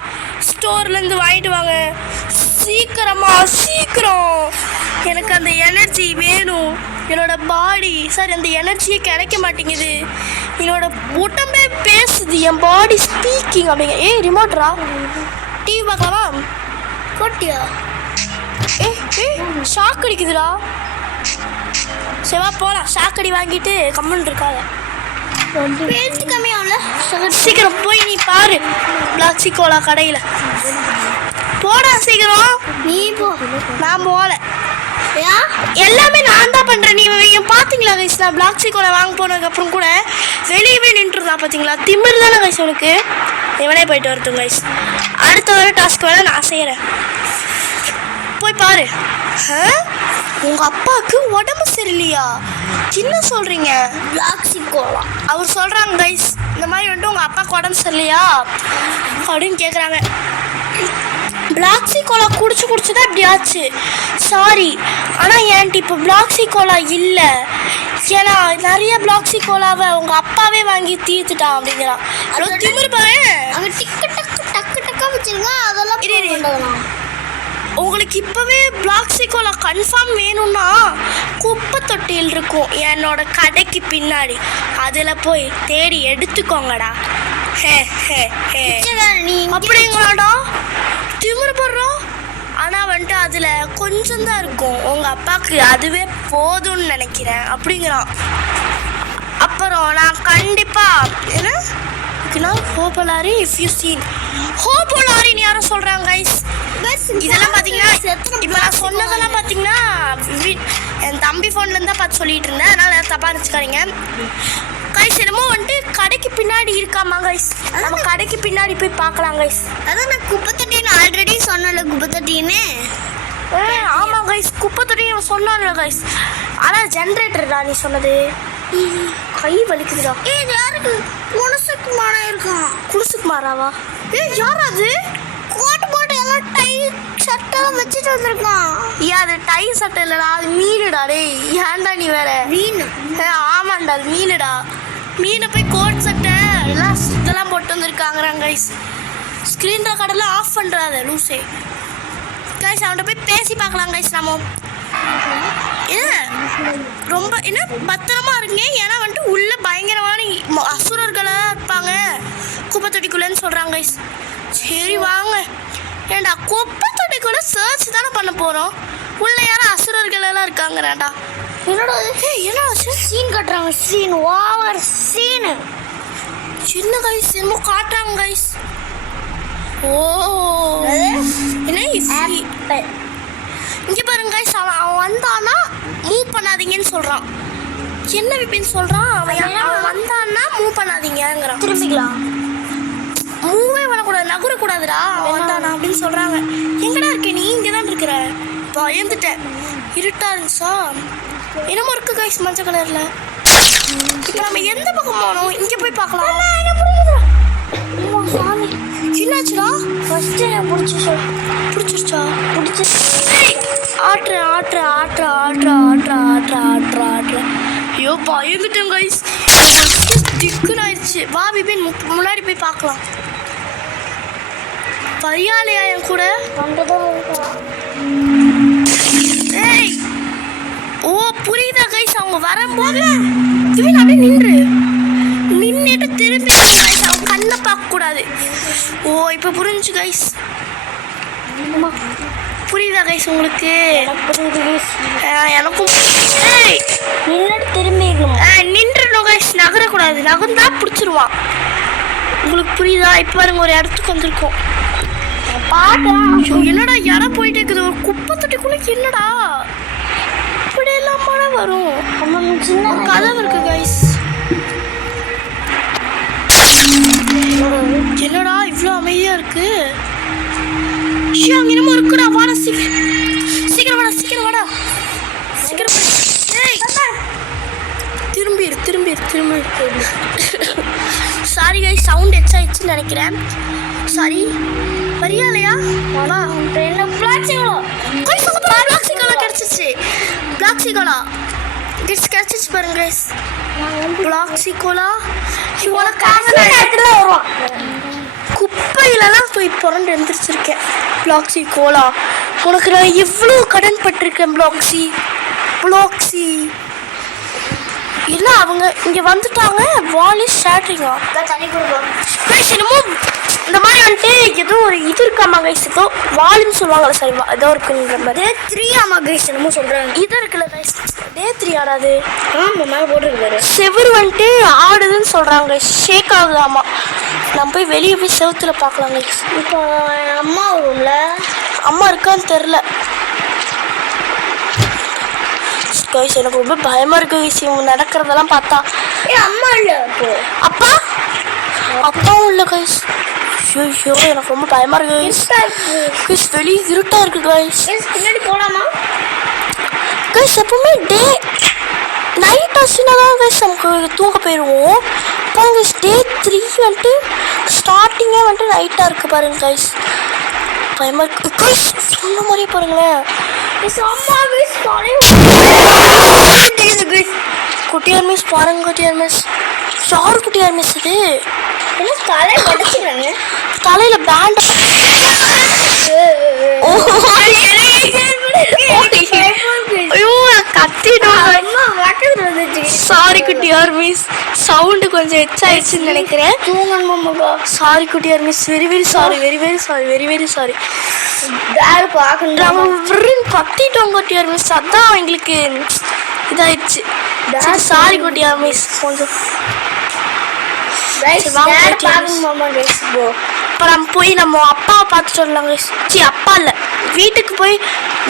ஸ்டோர்லேருந்து வாங்கிட்டு வாங்க சீக்கிரம். எனக்கு அந்த எனர்ஜி வேணும். என்னோட பாடி சார் அந்த எனர்ஜியே கிடைக்க மாட்டேங்குது. என்னோட உடம்பே பேசுது, என் பாடி ஸ்பீக்கிங் அப்படிங்க. ஏய் ரிமோட்ரா, டிவி பார்க்கலாமா? கொட்டியா? ஏய் ஷாக் அடிக்குதுடா. செவா போலாம், ஷாக் அடி வாங்கிட்டு கம்மன் இருக்காங்க. பேச்சு கம்மியாகல. சீக்கிரம் போய் நீ பாரு பிளாக் சீக்கோலா கடையில். போடா சீக்கிரம். நீ போ. நான் போகல. ஏன்? எல்லாமே நான் தான் பண்ணுறேன். நீங்கள் பார்த்தீங்களா கைஸ்? நான் பிளாக் சீக்கோலா வாங்க போனதுக்கப்புறம் கூட வெளியவே நின்றுருந்தான் பார்த்தீங்களா? திமிரு தானே கைஸ் உனக்கு? இவனே போயிட்டு வரட்டும் கைஸ். அடுத்த வர டாஸ்க் வேணா நான் செய்கிறேன், போய் பாரு. உங்கள் அப்பாவுக்கு உடம்பு சரியில்லையா? என்ன சொல்கிறீங்க? பிளாக் சீக்கோலா அவர் சொல்கிறாங்க கைஸ், இந்த மாதிரி வந்துட்டு உங்கள் அப்பாவுக்கு உடம்பு சரியில்லையா அப்படின்னு கேட்குறாங்க. பிளாக் சீக்கோலா குடிச்சு தான் இப்படி ஆச்சு. சாரி, ஆனால் ஏன்ட்டு இப்போ பிளாக் சீக்கோலா இல்லை. ஏன்னா நிறைய பிளாக் சீக்கோலாவை உங்கள் அப்பாவே வாங்கி தீர்த்துட்டான் அப்படிங்கிறான். அவ்வளோ திமிரு பாரு. அங்கே டக்கு டக்கா வச்சுருங்க, அதெல்லாம் உங்களுக்கு இப்போவே பிளாக்ஸிகோலா கன்ஃபார்ம் வேணும்னா குப்பை தொட்டியில் இருக்கும் என்னோட கடைக்கு பின்னாடி, அதில் போய் தேடி எடுத்துக்கோங்கடா. ஹே ஹே ஹே நீ அப்படிங்களாடா திமிரப்படுறோம். ஆனால் வந்துட்டு அதில் கொஞ்சம் தான் இருக்கும், உங்கள் அப்பாவுக்கு அதுவே போதும்னு நினைக்கிறேன் அப்படிங்கிறான். அப்புறம் நான் கண்டிப்பாக என்ன ஹோபோலாரி இஃப் யூ சீன் ஹோபோலாரின்னு யாரும் சொல்கிறாங்க கைஸ். இதெல்லாம் பார்த்தீங்கன்னா இப்போ நான் சொன்னதெல்லாம் பார்த்தீங்கன்னா என் தம்பி ஃபோன்லேருந்து தான் பார்த்து சொல்லிட்டு இருந்தேன், அதனால் தப்பாக நினச்சிக்காதீங்க கைஸ். என்னமோ வந்துட்டு கடைக்கு பின்னாடி இருக்காமா கைஸ், நம்ம கடைக்கு பின்னாடி போய் பார்க்கலாம் கைஸ். அதான் நான் குப்பை தொட்டின்னு ஆல்ரெடி சொன்னல, குப்பை தொட்டின்னு. ஆமாம் கைஸ், குப்பை தொட்டி சொன்னான்ல கைஸ். ஆனால் ஜென்ரேட்டர்டா நீ சொன்னது, கை வலிக்குதுடா. யாருக்கு குணசுக்குமாரா இருக்கான்? குடிசுக்குமாராவா? யார் அது? கோட் போட்டு எல்லாம் டை சட்டெல்லாம் வச்சுட்டு வந்திருக்கான். அது டை சட்டை இல்லடா, அது மீனுடா. டேய் ஏன்டா நீ வேற மீன்? ஆமாண்டா அது மீனுடா. மீனை போய் கோட் சட்டை எல்லாம் இதெல்லாம் போட்டு வந்திருக்காங்கிறாங்க கைஸ். ஸ்க்ரீன் ரெக்கார்டெல்லாம் ஆஃப் பண்ணுறாத லூசே கைஸ். அவன்கிட்ட போய் பேசி பார்க்கலாம் கைஸ். நம்ம ரொம்ப என்ன பத்திரமா இருங்க, ஏன்னா வந்துட்டு உள்ள பயங்கரமான அசுரர்களாக இருப்பாங்க குப்பை தொட்டிக்குள்ளேன்னு சொல்கிறாங்க கைஸ். சரி வாங்க. ஏண்டா குப்பை தொட்டிக்குள்ள சர்ச் தானே பண்ண போகிறோம், உள்ள யாரும் அசுரர்கள் எல்லாம் இருக்காங்கடாடா. என்னோட என்ன சீன் கட்டுறாங்க, சீன் ஓவர் சீனு. சின்ன கைஸ் என்னமோ காட்டுறாங்க கைஸ். ஓ என்ன இங்கே பாருங்க கைஸ், அவன் வந்தான்னா மூவ் பண்ணாதீங்கன்னு சொல்கிறான். என்ன விப்பின்னு சொல்கிறான் அவன் வந்தான்னா மூவ் பண்ணாதீங்கிறான். திரும்பிக்கலாம், மூவே பண்ணக்கூடாது, நகரக்கூடாதுடா அவன் வந்தானா அப்படின்னு சொல்கிறாங்க. எங்கடா இருக்க நீ? இங்கே தான் இருக்கிற. பயந்துட்டேன், இருட்டா இருந்துச்சா. என்னமோ இருக்கு கைஸ் மஞ்சள் கலரில். இப்போ நம்ம எந்த பக்கம் போகணும்? இங்கே போய் பார்க்கலாம். சாமி என்னாச்சுடா? ஃபஸ்ட்டு எனக்கு பிடிச்சிச்சா? பிடிச்சிருச்சா? பிடிச்சி order order order order order order order order. ஐயோ பயந்துட்டேன் கைஸ், திக்குன்னு ஆயிடுச்சு. வா பிபின் முன்னாடி போய் பார்க்கலாம். பரியாலையா என் கூட? ஏய் ஓ புரியுதா கைஸ், அவங்க வரும்போது பிபின் அப்படியே நின்றுட்டு திரும்பி கைஸ், அவங்க கண்ணை பார்க்கக்கூடாது. ஓ இப்போ புரிஞ்சு கைஸ். புரியுதா கைஸ் உங்களுக்கு? எனக்கும் நின்றுட்டு திரும்பிடணும், நின்றுடணும் கைஸ், நகரக்கூடாது. நகர்ந்தா பிடிச்சிருவான். உங்களுக்கு புரியுதா? இப்போ பாருங்க ஒரு இடத்துக்கு வந்திருக்கோம். என்னடா இடம் போயிட்டே இருக்குது, ஒரு குப்பை தொட்டிக்குள்ள என்னடா இப்படியெல்லாம் மழை வரும்? சின்ன கதவு இருக்கு கைஸ். என்னடா இவ்வளோ அமைதியா இருக்கு? அங்க என்னமோ இருக்குடா. வாடா சீக்கிரம் வாடா, சீக்கிரம் வாடா, சீக்கிரம். திரும்பி சாரி கைஸ், சவுண்ட் எச்சாயிடுச்சுன்னு நினைக்கிறேன். சாரி. வரியாலையா? வாடா. என்ன பிளாக்ஸிகோலா? பிளாக்ஸிகோலா கிடச்சிச்சு. பிளாக்ஸிகோலா கிடச்சிச்சு பாருங்க கைஸ். பிளாக்ஸிகோலா இவ்வளோ இடத்துல வருவான். குப்பையிலலாம் போய் புரண்டு எழுந்திரிச்சிருக்கேன். பிளாக்ஸிகோலா உனக்கு நான் எவ்வளோ கடன் பட்டிருக்கேன். பிளாக்ஸி இல்லை அவங்க இங்கே வந்துட்டாங்க. வாலிஸ் ஷேட்ரிங்கா தண்ணி கொடுப்போம் கைஸ். என்னமோ இந்த மாதிரி வந்துட்டு ஏதோ ஒரு இது இருக்காமா கைஸ், ஏதோ வால்னு சொல்லுவாங்கல்ல சரிவா, ஏதோ இருக்குங்கிற மாதிரி. டே 3 ஆமா கைஸ், என்னமோ சொல்கிறாங்க. இது இருக்குல்ல கைஸ், டே 3 ஆடாது. ஆமாம் மேலே போட்டுருக்காரு. செவுரு வந்துட்டு ஆடுதுன்னு சொல்கிறாங்க, ஷேக் ஆகுதாமா. நம்ம போய் வெளியே போய் செவுத்துல பார்க்கலாம் கைஸ். இப்போ அம்மா வரும்ல, அம்மா இருக்கான்னு தெரில கைஸ். எனக்கு ரொம்ப பயமாக இருக்கு கைஸ் இவங்க நடக்கிறதெல்லாம் பார்த்தா. அம்மா இல்லை இப்போ அப்பாவும் இல்லை கைஸ். ஐயோ எனக்கு ரொம்ப பயமாக இருக்கு கைஸ். கைஸ் வெளியே இருட்டாக இருக்கு கைஸ். பின்னாடி போகலாமா கைஸ்? எப்பவுமே நைட் ஆச்சுன்னா தான் கைஸ் நமக்கு தூங்க போயிடுவோம். அப்புறம் கைஸ் டே 3 வந்துட்டு ஸ்டார்டிங்கே வந்துட்டு நைட்டாக இருக்குது பாருங்க கைஸ். பயமாக இருக்கு கைஸ். சொன்ன மாதிரியே பாருங்களேன். குட்டியார் மிஸ் பாருங்க, குட்டியார் மிஸ். யார் குட்டியார் மிஸ் இது? என்ன தலை உடச்சிடுறாங்க, தலையில் பேண்ட். ஓ ஐயோ கத்திட்டோம். சாரி குட்டியார் மிஸ், சவுண்டு கொஞ்சம் எச்சாயிடுச்சுன்னு நினைக்கிறேன். தூங்கணுமாக்கா? Sorry Kuttiyar miss, very very sorry, very very sorry, very very sorry. யாரு பார்க்கணும்? நம்ம கத்திட்டோம் குட்டியார் மிஸ், அதான் எங்களுக்கு இதாயிடுச்சு. சாரி குட்டியார் மிஸ், கொஞ்சம் இப்போ நம்ம போய் நம்ம அப்பாவை பார்த்துட்டு வரலாங்க. சி அப்பா இல்லை, வீட்டுக்கு போய்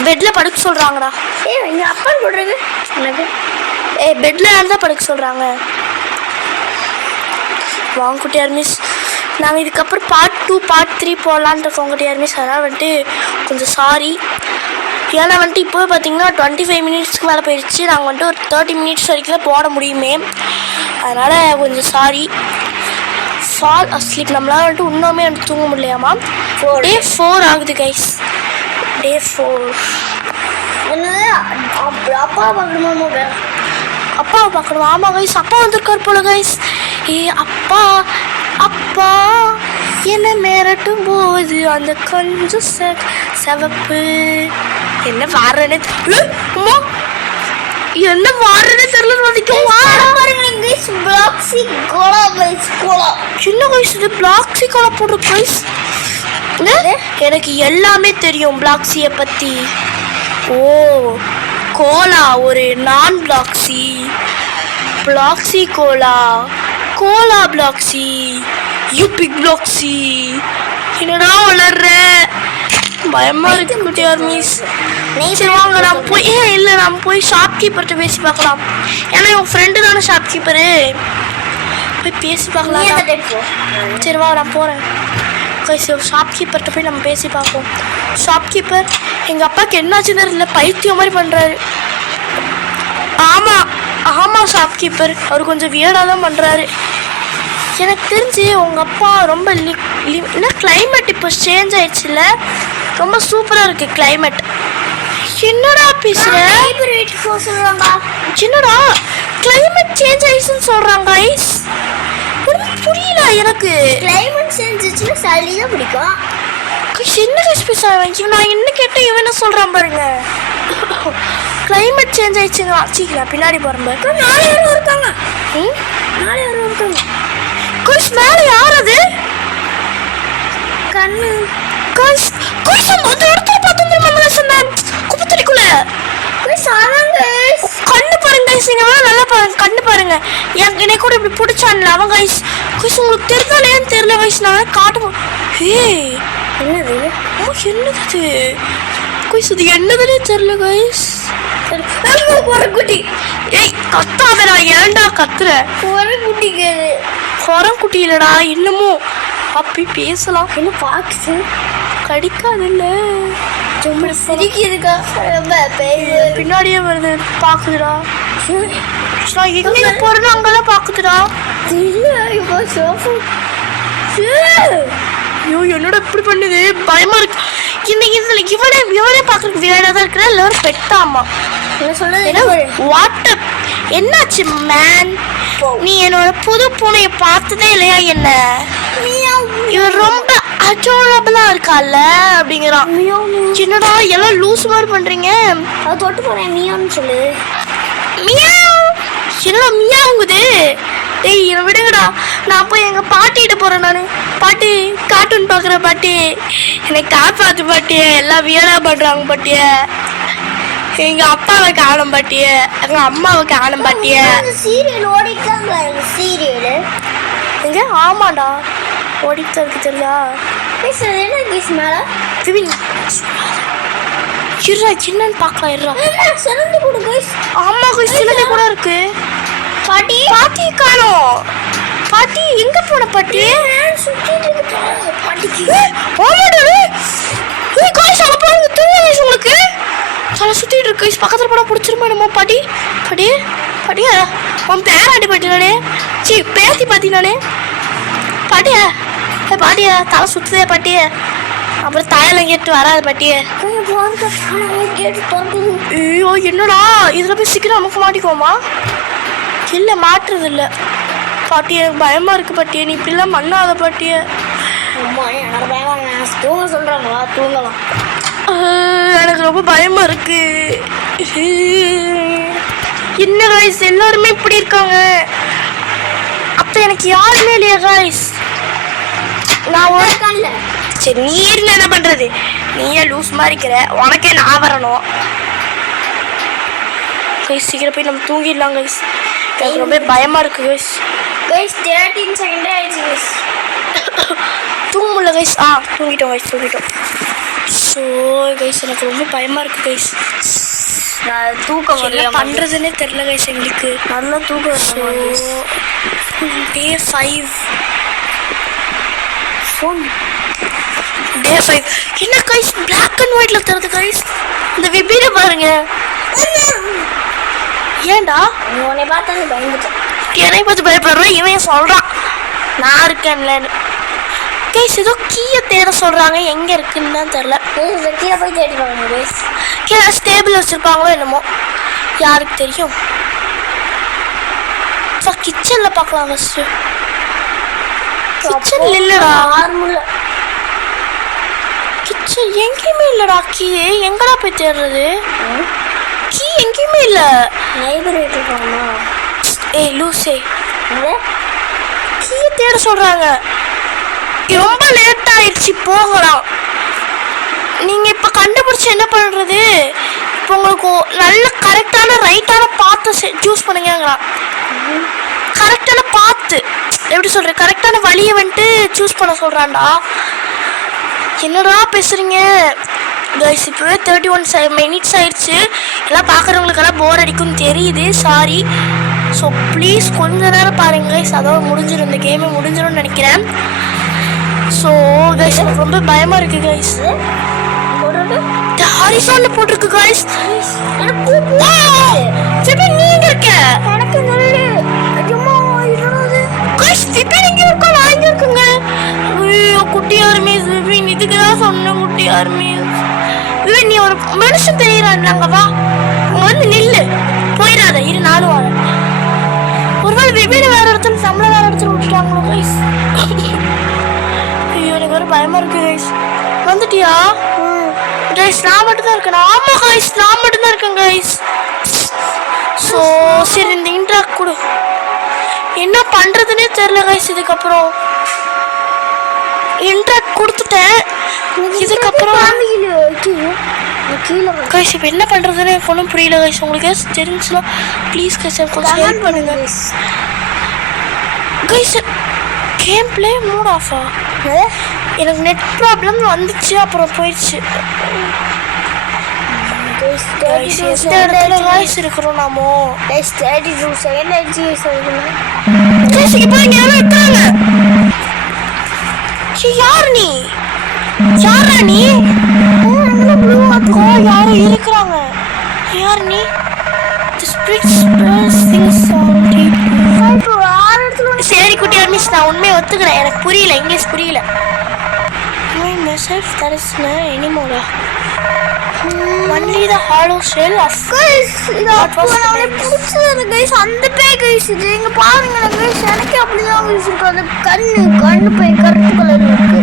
பெட்டில் படுக்க சொல்கிறாங்கடா. எங்க அப்பா போடுறது எனக்கு பெட்டில் தான் படுக்க சொல்கிறாங்க. வாங்க குட்டியார் மிஸ், நாங்கள் இதுக்கப்புறம் பார்ட் 2 பார்ட் 3 போடலான்ட்டு இருக்கோம் குட்டியார் மிஸ். அதனால் வந்துட்டு கொஞ்சம் சாரி. ஏன்னா வந்துட்டு இப்போ பார்த்தீங்கன்னா 25 மினிட்ஸ்க்கு மேலே போயிடுச்சு. நாங்கள் வந்துட்டு ஒரு 30 மினிட்ஸ் வரைக்கும் போட முடியுமே. அதனால் கொஞ்சம் சாரி. ஃபால் அஸ்லீப், நம்மளால் வந்துட்டு இன்னுமே வந்துட்டு தூங்க முடியலையாமா. டே 4 ஆகுது கைஸ், டே 4. அப்பா பார்க்கணுமா? அப்பாவை பார்க்கணும். ஆமாம் கைஸ், அப்பா வந்திருக்கார் போல கைஸ். அப்பா அப்பா என்ன மிரட்டும் போது அந்த கொஞ்சம் செவப்பு என்ன வாரனே என்ன வாரனே தெரியல. சின்ன வயசுல பிளாக்ஸி கோலா போடுற கைஸ். எனக்கு எல்லாமே தெரியும் பிளாக்ஸியை பற்றி. ஓ கோலா ஒரு நான் பிளாக்ஸி, பிளாக்ஸி கோலா, கோலா பிளாக்ஸி, யூ பிக் பிளாக்ஸி. என்னடா வளர்ற, பயமா இருக்கு குட்டியார் மிஸ். சரி வாங்க நம்ம போய் இல்லை நம்ம போய் ஷாப்கீப்பர்கிட்ட பேசி பார்க்கலாம். ஏன்னா என் ஃப்ரெண்டு தானே ஷாப்கீப்பரு, போய் பேசி பார்க்கலாம். சரி வா நான் போகிறேன். ஷாப்கீப்பர்கிட்ட போய் நம்ம பேசி பார்ப்போம். ஷாப்கீப்பர், எங்கள் அப்பாவுக்கு என்னாச்சுன்னு தெரியல, பைத்தியம் மாதிரி பண்ணுறாரு. ஆமாம் ஆமாம் ஷாப்கீப்பர், அவர் கொஞ்சம் வியர்டாக தான் பண்ணுறாரு. எனக்கு தெரிஞ்சு உங்கள் அப்பா ரொம்ப என்ன கிளைமேட் இப்போ சேஞ்ச் ஆயிடுச்சுல்ல, ரொம்ப சூப்பராக இருக்குது கிளைமேட். என்னடா பேசுகிற? என்னடா கிளைமேட் சேஞ்ச் ஆயிடுச்சுன்னு சொல்கிறாங்க ஐஸ், புரியல எனக்கு. கிளைமேட் சேஞ்சுச்சுன்னா சளி தான் பிடிக்கும். என்ன பேசுகிறேன் நான் என்ன கேட்டேன், இவன் என்ன சொல்கிறான் பாருங்க. கிளைமேட் சேஞ்ச் ஆயிடுச்சுங்களா? சீக்கிரம் பின்னாடி போகிறேன். நாலு யாரும் இருக்காங்க. நாலு யாரும் இருக்காங்க. குஷ் மேலே யார் அது? கண்ணு குஷ் குஷ் அந்த இடத்துல பார்த்து சொன்னேன் குப்பத்தடிக்குள்ள கண்ணு பாருங்க கைஸ், நீங்க நல்லா பாருங்க, கண்ணு பாருங்க. என்னை கூட இப்படி பிடிச்சான்ல அவன் கைஸ். கைஸ் உங்களுக்கு தெரிஞ்சாலேன்னு தெரியல கைஸ், நான் காட்டுவோம். ஏய் என்னது? என்னது கைஸ், இது என்னதுன்னே தெரியல கைஸ். குட்டி ஏய் கத்தாதடா, ஏன்டா கத்துற? குட்டிக்கு குட்டி இல்லடா, இன்னமும் அப்படி பேசலாம். என்ன பாக்குது? கடிக்காதுல்ல, சிரிக்குதுக்கா, பின்னாடியே வருது, பாக்குதுடா. நான் எங்க போறேன்னு அங்கதான் பாக்குதுடா. ஐயோ என்னோட இப்படி பண்ணுது, பயமா இருக்கு. இவனே பாக்குறதுக்கு வீரா தான் இருக்கிற எல்லாரும் பெட்டாமா. வாட்டர் என்னாச்சு மேன், நீ என்னோட புது பூனையை பார்த்ததே இல்லையா? என்ன இவன் ரொம்ப அடோரபிளா இருக்கால அப்படிங்கிறான். என்னடா எல்லாம் லூஸ் மாதிரி பண்றீங்க? தொட்டு போறேன் மியான்னு சொல்லு. மியாவ், என்னடா மியாவுங்குது? டேய் என்னை விடுங்கடா, நான் போய் எங்க பாட்டிகிட்ட போறேன். நான் பாட்டி கார்ட்டூன் பாக்குற பாட்டி, என்னை காப்பாத்து பாட்டிய, எல்லாம் வியடா பண்றாங்க பாட்டிய. எங்க அப்பாவை காணும் பாட்டிய, எங்க அம்மாவை காணும் பாட்டிய. சீரியல் ஓடிட்டாங்க. சீரியல் எங்க? ஆமாடா ஓடிட்டு இருக்கு தெரியா? என்ன கேஸ் மேல விவின் இருடா, என்னன்னு பார்க்கலாம் இருடா. சிலந்தி கூட கைஸ். ஆமா கைஸ், சிலந்தி கூட இருக்கு. பாட்டி பாட்டி காணோம். பாட்டி எங்க போன பாட்டி? சுத்திட்டு இருக்கு பாட்டிக்கு. ஆமாடா ஏய் கைஸ், அங்க பாருங்க தூங்க கைஸ், உங்களுக்கு தலை சுத்திட்டு இருக்கு கைஸ். பக்கத்துல போனா புடிச்சிருமா என்னமோ? பாட்டி பாட்டி பாட்டியா, உன் பேராண்டி பாட்டி நானே, சி பேத்தி பாத்தி நானே. பாட்டியா பாட்டியா, தலை சுத்துதே பாட்டிய, அப்புறம் தாயெல்லாம் கேட்டு வராது பாட்டிய. ஐயோ என்னடா இதுல போய் சீக்கிரம் நமக்கு மாட்டிக்குவோமா? இல்லை மாட்டுறது இல்லை பாட்டிய, எனக்கு பயமா இருக்கு பாட்டிய, நீ இப்படிலாம் பண்ணாத பாட்டிய. அம்மா எனக்கு பயமா, தூங்க சொல்றாங்களா? தூங்கலாம். எனக்கு ரொம்ப பயமா இருக்கு. என்ன காய்ஸ் எல்லாருமே இப்படி இருக்காங்க. அப்ப எனக்கு யாருமே இல்லையா காய்ஸ்? நான் ஒரு இல்ல சரி நீ இருந்து என்ன பண்றது? நீயே லூஸ் மாதிரி இருக்கிற, உனக்கே நான் வரணும். கைஸ் சீக்கிரம் போய் நம்ம தூங்கிடலாம் கைஸ். எனக்கு ரொம்ப பயமா இருக்கு கைஸ். கைஸ் 13 செகண்ட் ஆயிடுச்சு கைஸ். தூங்க முடியல கைஸ். தூங்கிட்டோம் கைஸ், தூங்கிட்டோம். ஸோ கைஸ் எனக்கு ரொம்ப பயமா இருக்கு கைஸ். நான் தூக்கம் என்ன வரல, பண்றதுன்னே தெரியல கைஸ் எங்களுக்கு. நல்லா தூக்கம். ஸோ டே 5 ஃபோன் டே 5 என்ன கைஸ் பிளாக் அண்ட் ஒயிட்ல தருது கைஸ். இந்த விபீரை பாருங்க. ஏன்டா உன்னை பார்த்தா நீ பயந்துட்டேன். என்னை பார்த்து பயப்படுறேன். இவன் சொல்றான் நான் இருக்கேன்லன்னு. கைஸ் ஏதோ கீயை தேட சொல்றாங்க, எங்க இருக்குன்னு தான் தெரியல. கீழே போய் தேடி பாருங்க கைஸ். கீழே ஸ்டேபிள் வச்சிருப்பாங்களோ என்னமோ, யாருக்கு தெரியும். சார் கிச்சன்ல பார்க்கலாம் ஃபர்ஸ்ட். கிச்சன்ல இல்லடா, நார்மலா கிச்சன் எங்கேயுமே இல்லடா. கீ எங்கடா போய் தேடுறது? கீ எங்கேயுமே இல்ல. நைபர் வீட்டுக்கு போகணுமா? ஏய் லூசே, கீ தேட சொல்றாங்க. ரொம்ப லேட் ஆயிடுச்சு, போகலாம். நீங்க இப்ப கண்டுபிடிச்சு என்ன பண்றது? இப்போ உங்களுக்கு நல்ல கரெக்டான ரைட்டான பார்த்து சூஸ் பண்ணுங்கிறான். கரெக்டான பார்த்து எப்படி சொல்றேன், கரெக்டான வழியை வந்துட்டு சூஸ் பண்ண சொல்றான்டா. என்னடா பேசுறீங்க கைஸ்? இப்போவே 31 மினிட்ஸ் ஆயிடுச்சு. எல்லாம் பார்க்குறவங்களுக்கெல்லாம் போர் அடிக்கும்னு தெரியுது, சாரி. ஸோ ப்ளீஸ் கொஞ்ச நேரம் பாருங்க கைஸ், அதோட முடிஞ்சிடும், இந்த கேமே முடிஞ்சிடும்னு நினைக்கிறேன். ஸோ கைஸ் எனக்கு ரொம்ப பயமா இருக்கு கைஸ். ஹாரிசான்ல போட்டிருக்கு கைஸ். நீங்க இருக்க எனக்கு கைஸ் விபின் இங்க இருக்கா, நான் இங்க இருக்குங்க. ஐயோ குட்டி ஆர்மி விபின், இதுக்கு தான் சொன்னேன் குட்டி ஆர்மி. விபின் நீ ஒரு மனுஷன் தெரியறான், அங்க வா, அங்க வந்து நில்லு, போயிடாத, இரு நானும் வரேன். ஒருவேளை விபின் வேற இடத்துல நம்மள வேற இடத்துல விட்டுட்டாங்களோ கைஸ். ஐயோ எனக்கு ஒரு பயமா இருக்கு கைஸ். வந்துட்டியா கைஸ்? நான் மட்டும் தான் இருக்கேன். ஆமா கைஸ் நான் மட்டும் தான் இருக்கேன் கைஸ். ஸோ சரி இந்த இன்ட்ராக்ட் கொடு. என்ன பண்றதுன்னே தெரியல கைஸ். இதுக்கப்புறம் இன்ட்ராக்ட் கொடுத்துட்டேன். இதுக்கப்புறம் கைஸ் இப்போ என்ன பண்றதுன்னு எனக்கு ஒன்றும் புரியல கைஸ். உங்களுக்கு தெரிஞ்சுன்னா ப்ளீஸ் கைஸ் கொஞ்சம் ஹெல்ப் பண்ணுங்க கைஸ். கேம் பிளே மூட் ஆஃபா? எனக்கு நெட் ப்ராப்ளம் வந்துச்சு, அப்புறம் போயிடுச்சு. எந்த இடத்துல வாய்ஸ் இருக்கிறோம் நாமோ? 32 செகண்ட் ஆயிடுச்சு. இப்போ இங்க யாரோ இருக்காங்க. யார் நீ? யாரா நீ? யாரோ இருக்கிறாங்க. யார் நீ? சரி குட்டி மிஸ், நான் உண்மையை ஒத்துக்கிறேன். எனக்கு புரியல, இங்கிலீஷ் புரியல. Myself, there is no anymore. Only the hollow shell of guys. What was the guys? அந்த பேய் guys இது இங்க பாருங்க guys. எனக்கு அப்படிதான் guys இருக்கு. அந்த கண்ணு பேய் கருப்பு கலர்ல இருக்கு.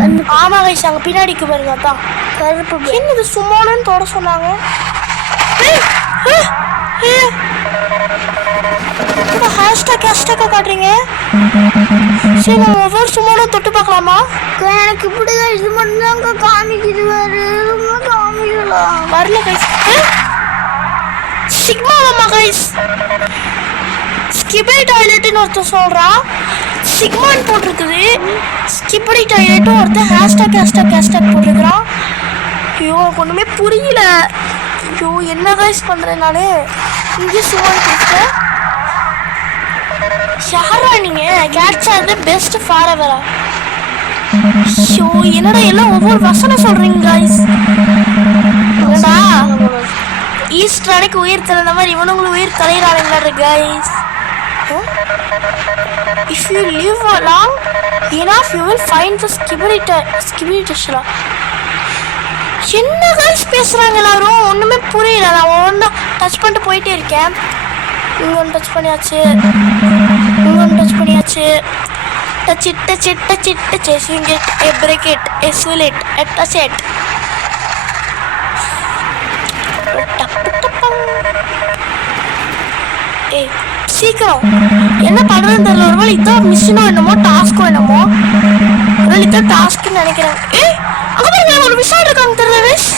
கண்ணு ஆமா guys, அங்க பின்னாடிக்கு பாருங்க. அதான் கருப்பு பேய். என்னது சுமோன்னு தொட சொன்னாங்க. இப்போ ஹேஷ்டாக் காட்டுறீங்க. சரி நம்ம ஒவ்வொரு சும்மா தொட்டு பார்க்கலாமா? எனக்கு இப்படிதான் இது மட்டும் தான் காமிக்குது, வேறு எதுவுமே காமிக்கலாம் வரல கைஸ். சிக்மாவாமா கைஸ்? ஸ்கிபடி டாய்லெட்னு ஒருத்தர் சொல்றான், சிக்மான்னு போட்டிருக்குது. ஸ்கிபடி டாய்லெட்டும் ஒருத்தர் ஹேஷ்டாக் போட்டிருக்கிறான். ஐயோ எனக்கு ஒன்றுமே புரியல. ஐயோ என்ன கைஸ் பண்ணுறேன் நான்? இங்கே சும்மான்னு பேசுகிறேன். யாரா நீங்க? Cats are the best for எவரா? ஷோ என்னடா எல்லாம் ஒவ்வொரு வசனம் சொல்றீங்க गाइस. என்னடா ஈஸ்டர் அன்னைக்கு உயிர் தள்ளின மாதிரி இவனுங்களும் உயிர் தள்ளிறானுங்களா guys? If you live long enough you will find the skibidi. என்ன गाइस பேசுறாங்க எல்லாரும்? ஒண்ணுமே புரியல. நான் ஒவ்வொன்றா டச் பண்ணிட்டு போயிட்டே இருக்கேன். இங்க டச் பண்ணியாச்சு, டச் பண்ணியாச்சு. Touch it, swing it, break it, swirl it, touch it. சீக்கிரம் என்ன பண்ணுறதுன்னு தெரியல. ஒரு வேளை இதான் மிஷினோ என்னமோ டாஸ்க்கோ என்னமோ. ஒரு வேளை இதான் டாஸ்க்குன்னு நினைக்கிறேன். அங்கே பாருங்க ஒரு விஷயம் இருக்காங்க தெரியல கைஸ்.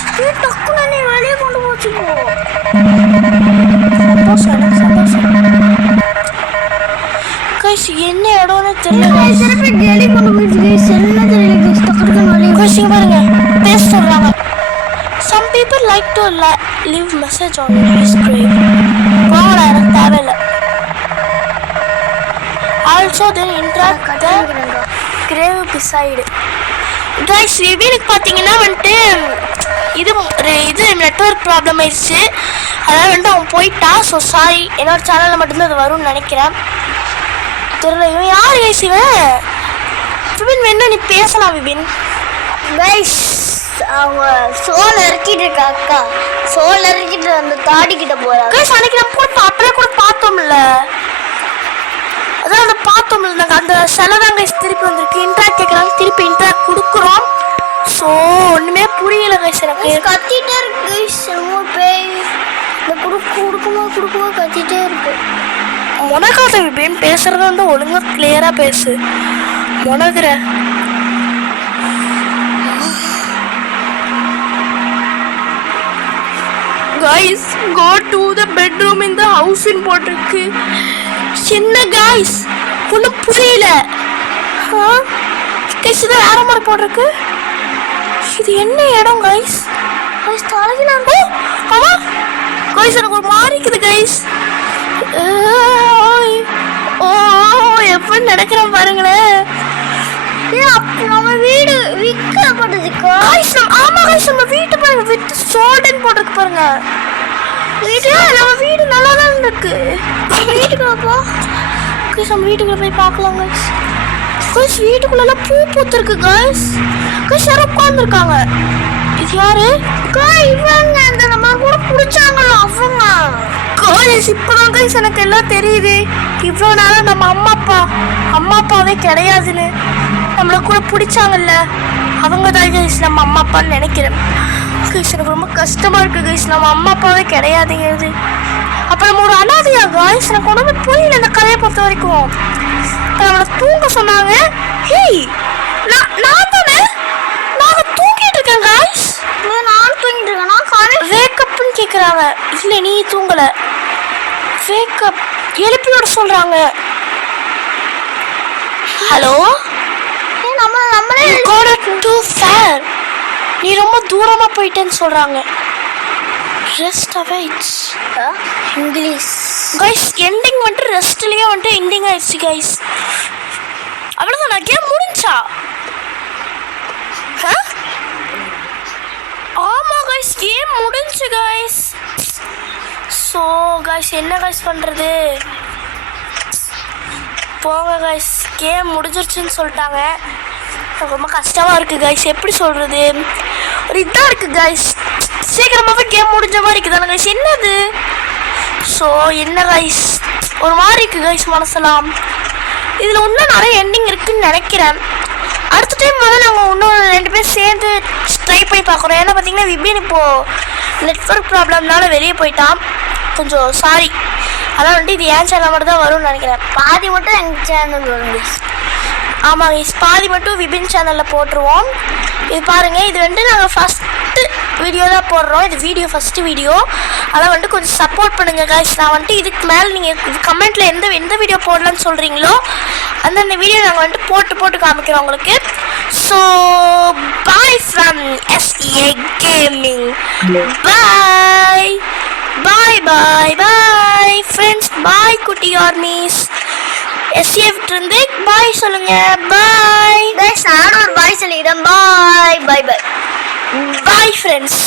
டக்குன்னு வெளியே கொண்டு போச்சுக்கோ. சந்தோஷம் கைஸ். என்ன இடம்னு தெரியல. திருப்பி வெளியே கொண்டு போயிடுச்சு கைஸ். என்ன தெரியல கைஸ். டக்குன்னு வெளியே கைஸ் இங்க பாருங்க பேச சொல்றாங்க. Some people like to leave message on his grave. போங்கடா எனக்கு தேவையில்லை. Also then interact the grave beside. Guys வீட்டுக்கு பார்த்தீங்கன்னா வந்துட்டு இது நெட்வொர்க் ப்ராப்ளம் ஆயிடுச்சு. அதனால் வந்துட்டு அவன் போயிட்டா. ஸோ சாரி, என்னோட சேனலில் மட்டும்தான் அது வரும்னு நினைக்கிறேன். தெரியல இவன் யார் கைஸ்? இவன் விபின் வேணா நீ பேசலாம் விபின். கைஸ் அவங்க சோல் இறக்கிட்டு இருக்கா அக்கா. சோல் இறக்கிட்டு அந்த தாடி கிட்ட போறாங்க கைஸ். அன்னைக்கு நம்ம கூட அப்படியே கூட பார்த்தோம்ல. அதான் அந்த பார்த்தோம்ல நாங்கள் அந்த சிலை தான் கைஸ் திருப்பி வந்திருக்கு. இன்ட்ராக்ட் கேட்குறாங்க, திருப்பி இன்ட்ராக்ட் கொடுக்குறோம். ஸோ ஒன்றுமே புரியல கைஸ். எனக்கு கத்திட்டே இருக்கு கைஸ். பேய் இந்த கொடுக்குமா கத்திட்டே இருக்கு. முனகாத விபின் பேசுறது வந்து ஒழுங்கா கிளியரா பேசு. முனகுற guys go to the bedroom in the house in போட்டிருக்கு. சின்ன கைஸ் ஒன்றும் புரியல. கைஸ் இது வேற மாதிரி போட்டிருக்கு. இது என்ன இடம் கைஸ்? கைஸ் தலைக்கலாம். ஆமா கைஸ் எனக்கு ஒரு மாதிரி இருக்குது கைஸ். ஓ எப்படி நடக்கிறோம் பாருங்களேன். நம்ம வீடு விற்கப்பட்டதுக்கா? ஆமா கைஸ் நம்ம வீட்டு பாருங்க வித் சோல்டன் போட்டிருக்கு பாருங்க. வீடு நம்ம வீடு நல்லா தான் இருக்கு. வீட்டுக்குள்ளப்பா கைஸ் நம்ம வீட்டுக்குள்ள போய் பார்க்கலாம் கைஸ். கைஸ் வீட்டுக்குள்ள பூ பூத்திருக்கு கைஸ். கைஸ் யாரும் உட்காந்துருக்காங்க. இது யாரு? இவங்க அந்த நம்ம கூட பிடிச்சாங்களோ அவங்க. கைஸ் இப்போதான் கைஸ் எனக்கு எல்லாம் தெரியுது. இவ்வளோ நேரம் நம்ம அம்மா அப்பாவே கிடையாதுன்னு நம்மளை கூட பிடிச்சாங்கல்ல, அவங்க தான் கைஸ் நம்ம அம்மா அப்பான்னு நினைக்கிறேன். கைஸ் எனக்கு ரொம்ப கஷ்டமா இருக்கு கைஸ். நம்ம அம்மா அப்பாவே கிடையாதுங்கிறது. அப்போ நம்ம ஒரு அனாதையா கைஸ்? எனக்கு ஒன்றுமே புரியல இந்த கதையை பொறுத்த வரைக்கும். நம்மளை தூங்க சொன்னாங்க. ஹேய் நான் தானே தூங்கிட்டு இருக்கேன் கைஸ். நான் தூங்கிட்டு இருக்கேன். வேக்கப்னு கேட்குறாங்க. இல்லை நீ தூங்கலை. வேக்கப் எழுப்பியோட சொல்கிறாங்க. ஹலோ நம்மளே டூ ஃபேர், நீ ரொம்ப தூரமாக போயிட்டேன்னு சொல்கிறாங்க. Rest awaits English guys. Ending வந்துட்டு ரெஸ்ட்லேயே வந்துட்டு எண்டிங் ஆயிடுச்சு கைஸ். அவ்வளோதான் நான் கேம் முடிஞ்சா. ஆமாம் கைஸ் கேம் முடிஞ்சு கைஸ். ஸோ கைஸ் என்ன கைஸ் பண்ணுறது? போங்க கைஸ் கேம் முடிஞ்சிருச்சுன்னு சொல்லிட்டாங்க. எனக்கு ரொம்ப கஷ்டமாக இருக்குது கைஸ். எப்படி சொல்கிறது, ஒரு இதாக இருக்குது கைஸ். சீக்கிரமாகவே கேம் முடிஞ்ச மாதிரி இருக்குதானே கைஸ்? என்னது? ஸோ என்ன கைஸ் ஒரு மாதிரி இருக்குது கைஸ் மனசெல்லாம். இதில் இன்னும் நிறைய எண்டிங் இருக்குதுன்னு நினைக்கிறேன். அடுத்த டைம் வந்து நாங்கள் இன்னும் 2 பேர் சேர்ந்து ட்ரை பண்ணி பார்க்குறோம். ஏன்னா பார்த்தீங்கன்னா விபின் இப்போது நெட்வொர்க் ப்ராப்ளம்னால வெளியே போயிட்டான். கொஞ்சம் சாரி. அதான் வந்துட்டு இது ஏன் சேனல் மட்டும் தான் வரும்னு நினைக்கிறேன். பாதி மட்டும் எங்கள் சேனல் வரும். ஆமாம் கைஸ் பாதி மட்டும் விபின் சேனலில் போட்டுருவோம். இது பாருங்கள், இது வந்துட்டு நாங்கள் ஃபஸ்ட்டு வீடியோ தான் போடுறோம். இது ஃபஸ்ட்டு வீடியோ. அதான் வந்துட்டு கொஞ்சம் சப்போர்ட் பண்ணுங்கள் கைஸ். நான் வந்துட்டு இதுக்கு மேலே நீங்கள் கமெண்ட்டில் எந்த வீடியோ போடலான்னு சொல்கிறீங்களோ அந்தந்த வீடியோ நாங்கள் வந்துட்டு போட்டு காமிக்கிறோம் உங்களுக்கு. So bye from SEA gaming. Bye bye bye bye friends. Bye குட்டி ஆர்மிஸ். SEF இருந்து பாய் சொல்லுங்க. பாய் கைஸ் நானும் ஒரு பாய் சொல்லிக்கிறேன். பாய் பாய் பாய் பாய் ஃப்ரெண்ட்ஸ்.